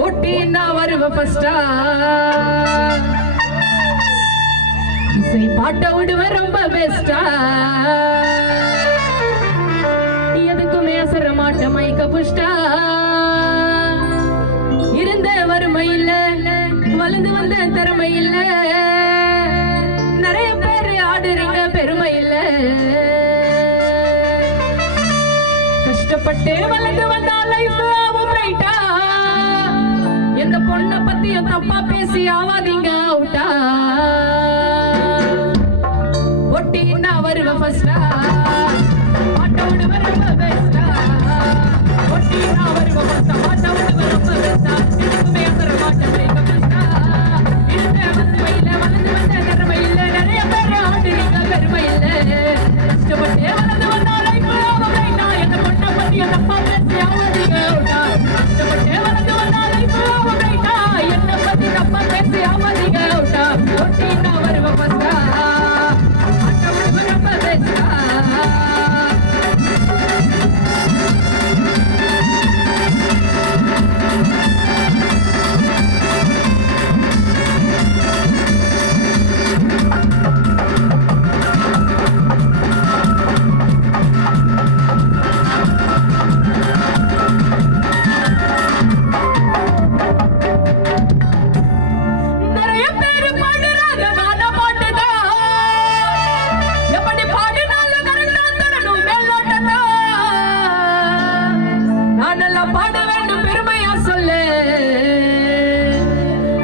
போட்டின்னா வருவ ஃபர்ஸ்டா இசை பாட்ட விடுவ ரொம்ப பெஸ்டா எதுக்குமே அசர மாட்ட மைக்க புஷ்டா இருந்த வறுமை இல்ல வளர்ந்து வந்த திறமை இல்ல நிறைய பேரு ஆடுறீங்க பெருமை இல்ல கஷ்டப்பட்டே வளர்ந்து வந்தா லைஃப் ஆகும் ரைட்டா எந்த பொண்ணை பத்தியும் தப்பா பேசி ஆவாதீங்க அவுட்டா ஒட்டின்னா வருவ ஃபர்ஸ்டா பாட்ட விடுவ ரொம்ப பெஸ்டா ஒட்டின்னா வருவ ஃபர்ஸ்டா பாட்ட விடுவ ரொம்ப பெஸ்டா எதுக்குமே அசர மாட்ட மைக்க புஷ்டா இருந்த வறுமை இல்ல வளர்ந்து வந்த திறமை இல்ல நிறைய பேர் ஆடுறீங்க பெருமை இல்ல கஷ்டப்பட்டே வளர்ந்து வந்தா லைஃப் ஆகும் ரைட்டா எந்த பொண்ணை பத்தியும் தப்பா பேசி ஆவாதீங்க அவுட்டா கஷ்டப்பட்டே வளர்ந்து வந்தா லைஃப் ஆகும் ரைட்டா என்ன பத்தி தப்பா பேசி ஆவாதீங்க அவுட்டா ஒட்டின்னா வருவ ஃபர்ஸ்டா பாட்ட விடுவ ரொம்ப பெஸ்டா நிறைய பேரு பாடுறாங்க நான பாட்டுதான் எப்படி பாடினாலும் கரெக்டா தரணும் மேலோட்டதா நான் நல்லா பாட வேண்டும் பெருமையா சொல்ல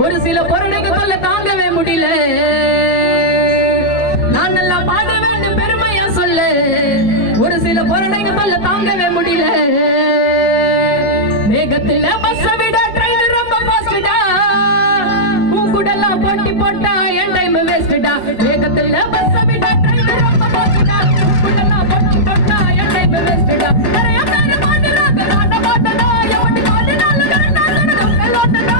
ஒரு சில பொருளுக்கு சொல்ல தாங்கவே முடியல நான் நல்லா பாட வேண்டும் பெருமையா சொல்ல ஒரு சில பொருளுக்கு சொல்ல தாங்கவே முடியல மேகத்துல பஸ் விட ட்ரெயின் ரொம்ப ஃபாஸ்டா கூடலாம் போட்டி போட்டா என் டைம் வேஸ்டா வேகத்துல பஸ் விட ட்ரெயின் ரொம்ப ஃபாஸ்டா கூடலாம் போட்டி போட்டா என் டைம் வேஸ்டா நிறைய பேர் பாடுறாங்க நாட பாட்டடா எவடி பாடினாலும் கரெக்டா தரணும் மேலோட்டடா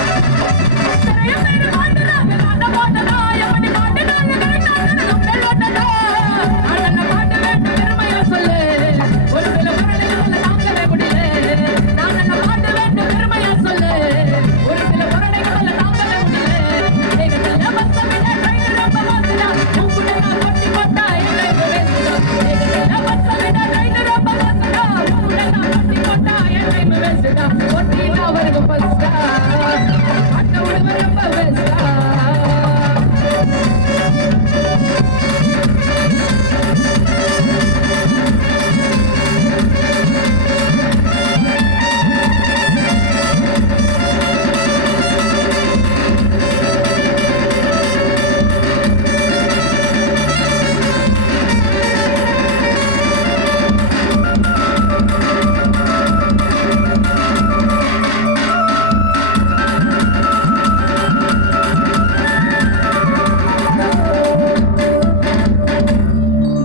நிறைய பேர் பாடுறாங்க நாட பாட்டடா எவடி பாடினாலும் கரெக்டா தரணும் மேலோட்டடா நான் பாட்டு வேண்டும் பெருமையா சொல்லு ஒரு சில பொருளைகளை தாங்கவே முடியல நான் பாட்டு வேண்டும் பெருமையா சொல்லு ஒரு சில பொருளைகளை தாங்கவே முடியல வேகத்துல பஸ் விட ட்ரெயின் ரொம்ப ஃபாஸ்டா கூடலாம் போட்டி போட்டா என் டைம் வேஸ்டா வேகத்துல பஸ் விட ட்ரெயின் ரொம்ப ஃபாஸ்டா கூடலாம் போட்டி போட்டா என் டைம் வேஸ்டா ஒட்டினா வருவ ஃபர்ஸ்டா பாட்ட விடுவ ரொம்ப பெஸ்டா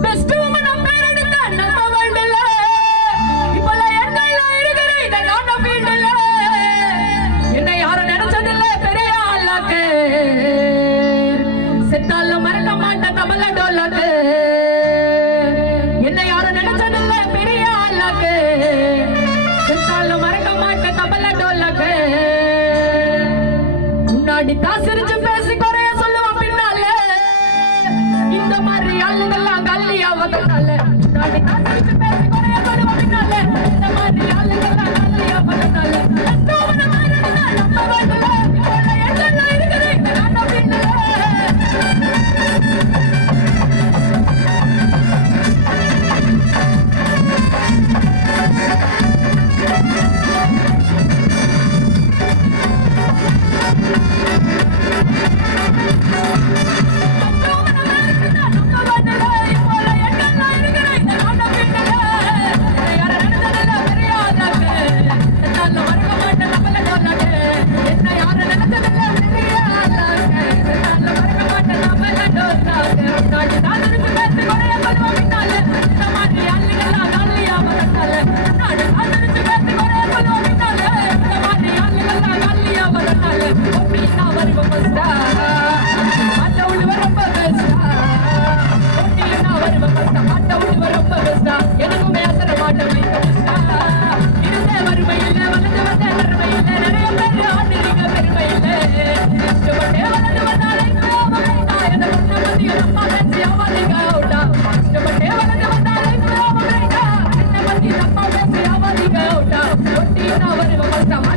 பெஸ்ட் உமன் பேர் எடுத்த நம்ம வேர்ல்டுல இப்பல எங்கல்ல இருக்கிற இந்த நாட்ட ஃபீல்டுல என்ன யாரும் நினைச்சதில்ல பெரிய ஆளாக்கு செத்தாலும் மறக்க மாட்ட தபல டோலாக்கு என்ன யாரும் நினைச்சதில்ல பெரிய ஆளாக்கு செத்தாலும் மறக்க மாட்ட தபல டோலாக்கு முன்னாடி தாசிரிச்சு பேசி குறைய சொல்லுவான் பின்னால இந்த மாதிரி ஆளுங்கெல்லாம் கல்லியாவதனால முன்னாடி தாசிரிச்சு பேசி குறைய சொல்லுவான் பின்னால இந்த மாதிரி ஆளுங்கெல்லாம் கல்லியாவதனால நம்ம வேண்டுல இப்போல எங்கெல்லாம் இருக்கிற இந்த நாட்ட பின்னால Basta, I don't know what I'm பெஸ்டா